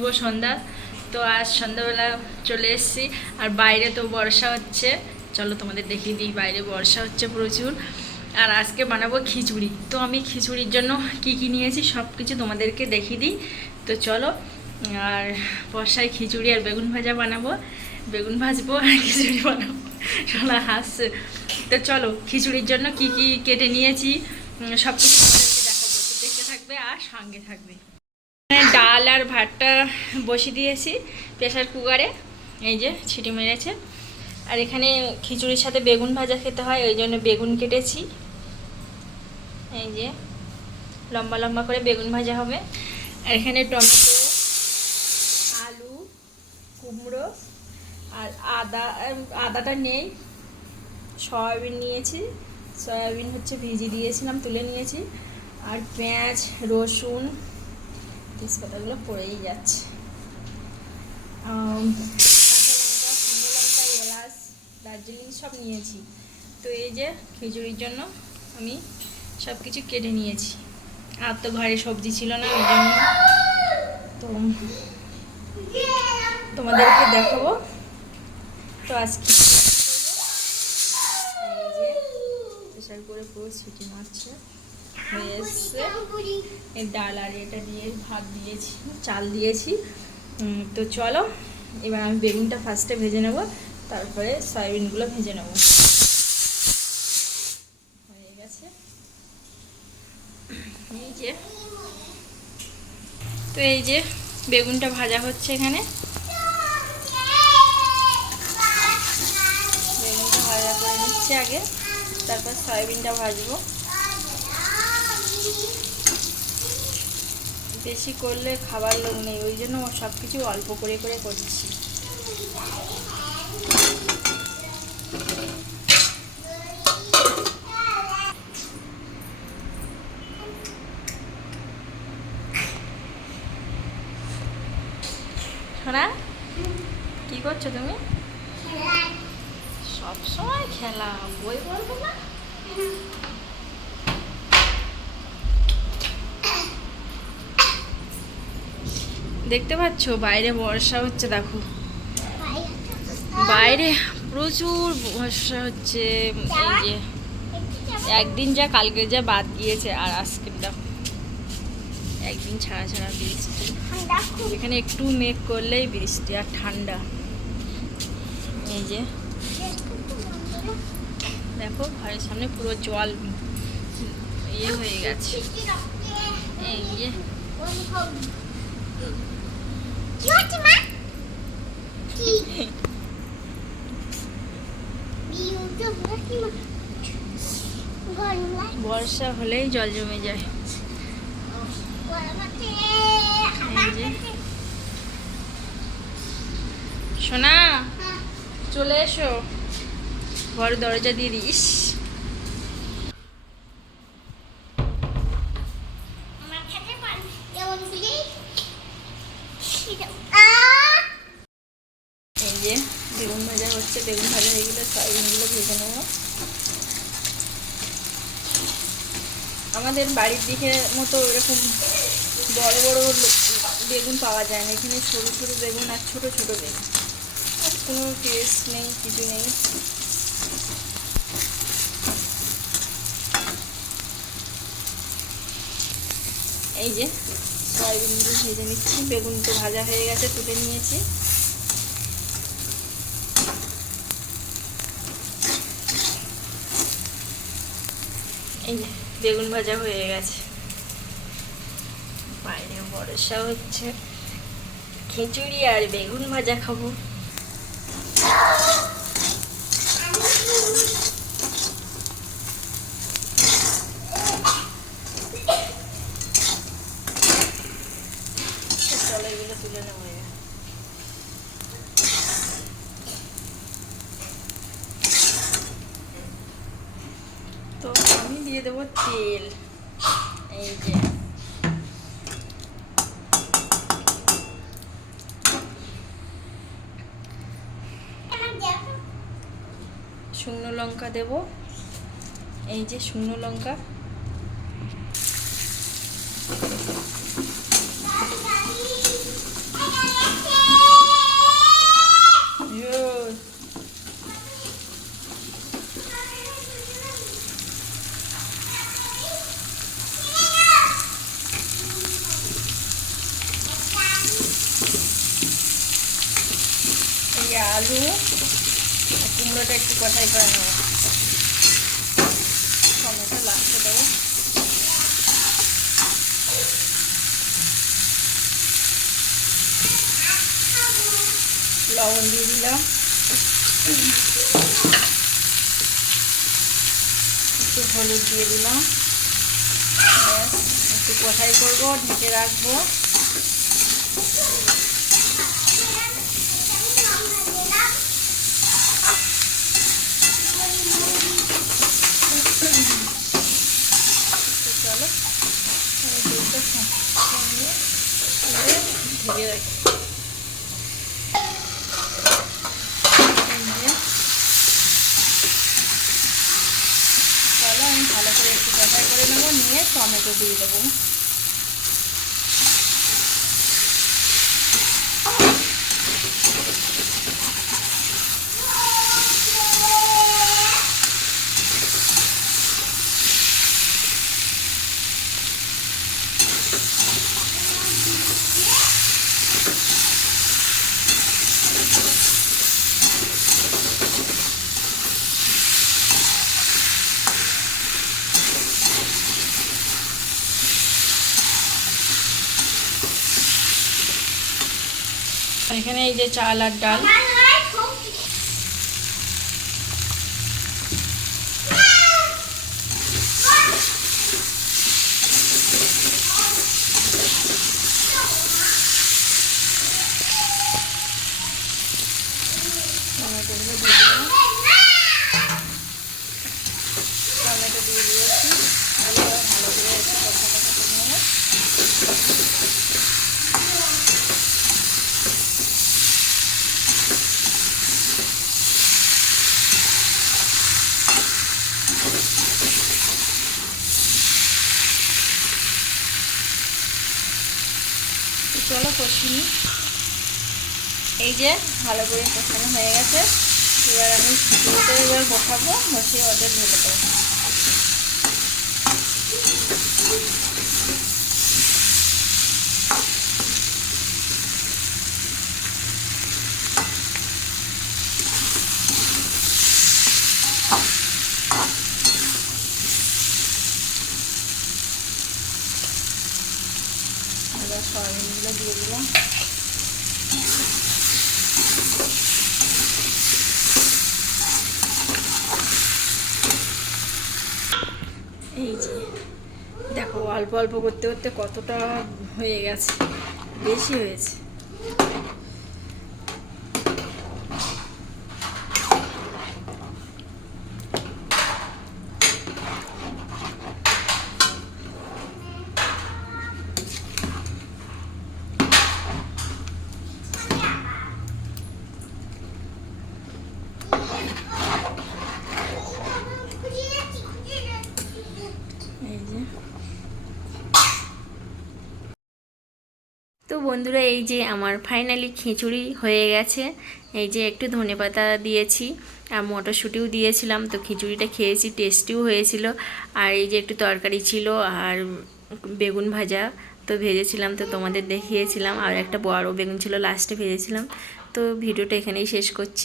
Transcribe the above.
শুভ সন্ধ্যা। তো আজ সন্ধ্যাবেলা চলে এসেছি, আর বাইরে তো বর্ষা হচ্ছে। চলো তোমাদের দেখিয়ে দিই, বাইরে বর্ষা হচ্ছে প্রচুর। আর আজকে বানাবো খিচুড়ি। তো আমি খিচুড়ির জন্য কি কি নিয়েছি সব কিছু তোমাদেরকে দেখিয়ে দিই। তো চলো, আর বর্ষায় খিচুড়ি আর বেগুন ভাজা বানাবো। বেগুন ভাজবো আর খিচুড়ি বানাবো। সোনা হাসছে। তো চলো, খিচুড়ির জন্য কি কি কেটে নিয়েছি সব কিছু দেখাবো। দেখতে থাকবে আর সঙ্গে থাকবে। ডাল আর ভাতটা বসিয়ে দিয়েছি প্রেশার কুকারে। এই যে ছিটি মেরেছে। আর এখানে খিচুড়ির সাথে বেগুন ভাজা খেতে হয়, ওই জন্য বেগুন কেটেছি। এই যে লম্বা লম্বা করে বেগুন ভাজা হবে। আর এখানে টমেটো, আলু, কুমড়ো আর আদা আদাটা নেই। সয়াবিন নিয়েছি। সয়াবিন হচ্ছে ভিজি দিয়েছিলাম, তুলে নিয়েছি। আর পেঁয়াজ, রসুন তেজপাতাগুলো পড়েই যাচ্ছে। এলাচ দার্জিলিং সব নিয়েছি। তো এই যে খিচুড়ির জন্য আমি সব কিছু কেটে নিয়েছি। আর তো ঘরে সবজি ছিল না ওই জন্য তো তোমাদেরকে দেখাবো। তো আজকে প্রেশার করে পুরো সিটি মারছে। হয়ে এসছে। ডাল আর এটা দিয়ে ভাত দিয়েছি চাল দিয়েছি। তো চলো এবার আমি বেগুনটা ফার্স্টে ভেজে নেব তারপরে সয়াবিনগুলো ভেজে নেব। হয়ে গেছে। এই যে তো এই যে বেগুনটা ভাজা হচ্ছে এখানে। বেগুনটা ভাজা করে নিচ্ছি আগে তারপর সয়াবিনটা ভাজবো। বেশি করলে খাবার লোক নেই ওই জন্য সব কিছু অল্প করে করে করছি। সোনা কি করছ তুমি? সব সময় খেলা বই পড়ব না? দেখতে পাচ্ছ? বাইরে বর্ষা হচ্ছে দেখো। বাইরে প্রচুর বর্ষা হচ্ছে এই যে। একদিন যা কালকে যা বাদ গিয়েছে আর আজকে দেখো একদিন ছাড়া ছাড়া বৃষ্টি। এখানে একটু মেঘ করলেই বৃষ্টি আর ঠান্ডা। এই যে। দেখো ঘরের সামনে পুরো জল ইয়ে হয়ে গেছে। এই যে। বর্ষা হলেই জল জমে যায়। সোনা চলে এসো। ঘর দরজা দিয়ে দিস আমার খেতে পান যেমন বলি এই যে বেগুন ভাজা হচ্ছে বেগুন ভাজা হয়ে গেলে সয়াবিনগুলো ভেজে নেব। আমাদের বাড়ির দিকে মতো এরকম বড় বড় বেগুন পাওয়া যায় না। এখানে সরু সরু বেগুন আর ছোট ছোট বেগুন। কোনো টেস্ট নেই, কিছু নেই। এই যে, সয়াবিনগুলো ভেজে নিচ্ছি। বেগুন তো ভাজা হয়ে গেছে, তুলে নিয়েছি। বেগুন ভাজা হয়ে গেছে। বাইরে বর্ষা হচ্ছে। খিচুড়ি আর বেগুন ভাজা খাব তো চলো এগুলো তুলে নেব এবার। তো আমি দিয়ে দেবো তেল। এই যে। শুকনো লঙ্কা দেব। এই যে শুকনো লঙ্কা। আলু, কুমড়োটা একটু কষাই করে নেব। টমেটো লাস্টে দেবো। লবণ দিয়ে দিলাম। একটু হলুদ দিয়ে দিলাম। একটু কষাই করব, ঢেকে রাখব তো চলো এবার দুধটা সঙ্গে দিয়ে চলো আমি ভালো করে একটু কষাই করে নেব নিয়ে টমেটো দিয়ে দেবো। এখানে এই যে চাল আর ডাল দিলাম টমেটো দিয়ে দিয়েছি এবার ভালো করে একটু কষা কষা করে নেব তো চলো কষিনি এই যে ভালো করে কষানো হয়ে গেছে। এবার আমি এবার বসাবো, বসিয়ে ওদের ভেবে দেবো। এবার সয়াবিনগুলো দিয়ে দিলাম। এই যে, দেখো, অল্প অল্প করতে করতে কতটা হয়ে গেছে, বেশি হয়েছে এই যে তো বন্ধুরা, এই যে আমার ফাইনালি খিচুড়ি হয়ে গেছে। এই যে একটু ধনে পাতা দিয়েছি আর মটরশুঁটিও দিয়েছিলাম, তো খিচুড়িটা খেয়েছি টেস্টিও হয়েছিল। আর এই যে একটু তরকারি ছিল আর বেগুন ভাজা তো ভেজেছিলাম, তো তোমাদের দেখিয়েছিলাম। আর একটা বড় বেগুন ছিল লাস্টে ভেজেছিলাম। তো ভিডিওটা এখানেই শেষ করছি।